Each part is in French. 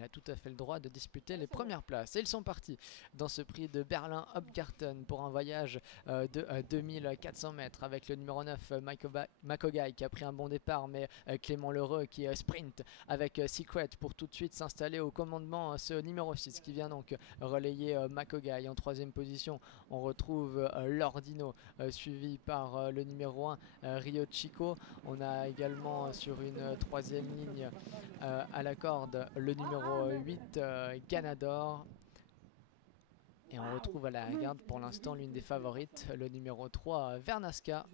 elle a tout à fait le droit de disputer les premières places. Et ils sont partis dans ce prix de Berlin-Hopgarten pour un voyage de 2400 mètres avec le numéro 9 Makogai qui a pris un bon départ, mais Clément Lheureux qui sprint avec Secret pour tout de suite s'installer au commandement. Ce numéro 6 qui vient donc relayer Makogai. En troisième position, on retrouve Lordino suivi par le numéro 1 Rio Chico. On a également sur une troisième ligne à la corde le numéro 8 Ganador. Et on retrouve à la garde pour l'instant l'une des favorites, le numéro 3 Vernasca,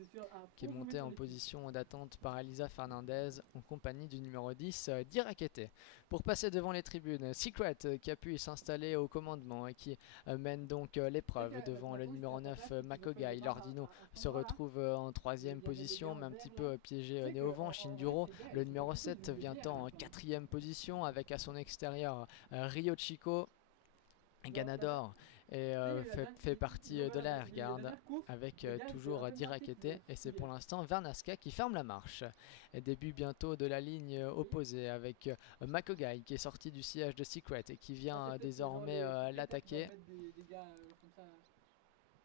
qui est monté en position d'attente par Elisa Fernandez en compagnie du numéro 10 Dirakete. Pour passer devant les tribunes, Secret qui a pu s'installer au commandement et qui mène donc l'épreuve devant le numéro 9 Makogai. Lordino se retrouve en troisième position, mais un petit peu piégé Néovent. Shinduro, le numéro 7, vient en quatrième position avec à son extérieur Rio Chico. Ganador fait partie de l'arrière-garde avec toujours Dirakete, et c'est pour l'instant Vernasca qui ferme la marche. Et début bientôt de la ligne opposée avec Makogai qui est sorti du sillage de Secret et qui vient désormais l'attaquer.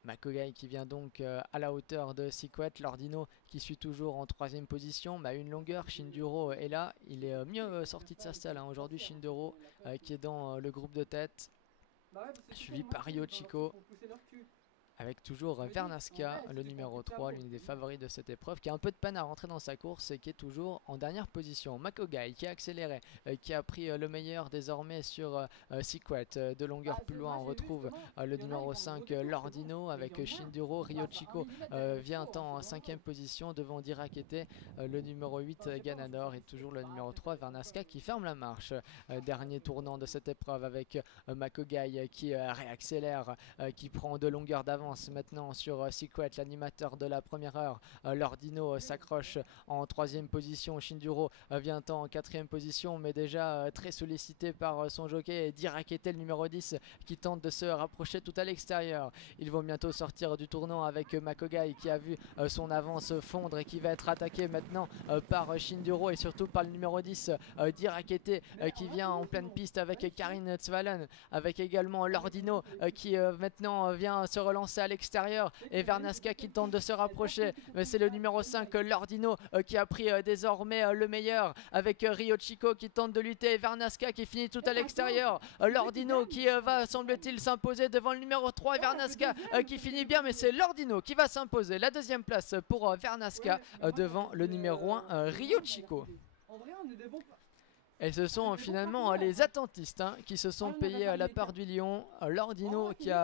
Makogai qui vient donc à la hauteur de Secret. Lordino qui suit toujours en troisième position, mais à une longueur. Shinduro est là, il est mieux sorti de sa stalle aujourd'hui. Shinduro qui est dans le groupe de tête, suivi par Rio Chico, avec toujours Vernasca, le numéro 3, l'une des favoris de cette épreuve, qui a un peu de peine à rentrer dans sa course et qui est toujours en dernière position. Makogai qui a accéléré, qui a pris le meilleur désormais sur Secret. De longueur plus loin, on retrouve le numéro 5 Lordino avec Shinduro. Rio Chico vient en cinquième position devant Dirakete, le numéro 8 Ganador et toujours le numéro 3 Vernasca qui ferme la marche. Dernier tournant de cette épreuve avec Makogai qui réaccélère, qui prend de longueur d'avance maintenant sur Secret, l'animateur de la première heure. Lordino s'accroche en troisième position. Shinduro vient en quatrième position, mais déjà très sollicité par son jockey, et Dirakete, le numéro 10, qui tente de se rapprocher tout à l'extérieur. Ils vont bientôt sortir du tournant avec Makogai qui a vu son avance fondre et qui va être attaqué maintenant par Shinduro et surtout par le numéro 10 Dirakete qui vient en pleine piste avec Karine Tzvalen, avec également Lordino qui maintenant vient se relancer à l'extérieur, et Vernasca qui tente de se rapprocher, mais c'est le numéro 5 Lordino qui a pris désormais le meilleur avec Rio Chico qui tente de lutter, et Vernasca qui finit tout à l'extérieur. Lordino qui va semble-t-il s'imposer devant le numéro 3 et Vernasca qui finit bien, mais c'est Lordino qui va s'imposer. La deuxième place pour Vernasca devant le numéro 1 Rio Chico. Et ce sont finalement les attentistes qui se sont payés la part du lion. Lordino qui a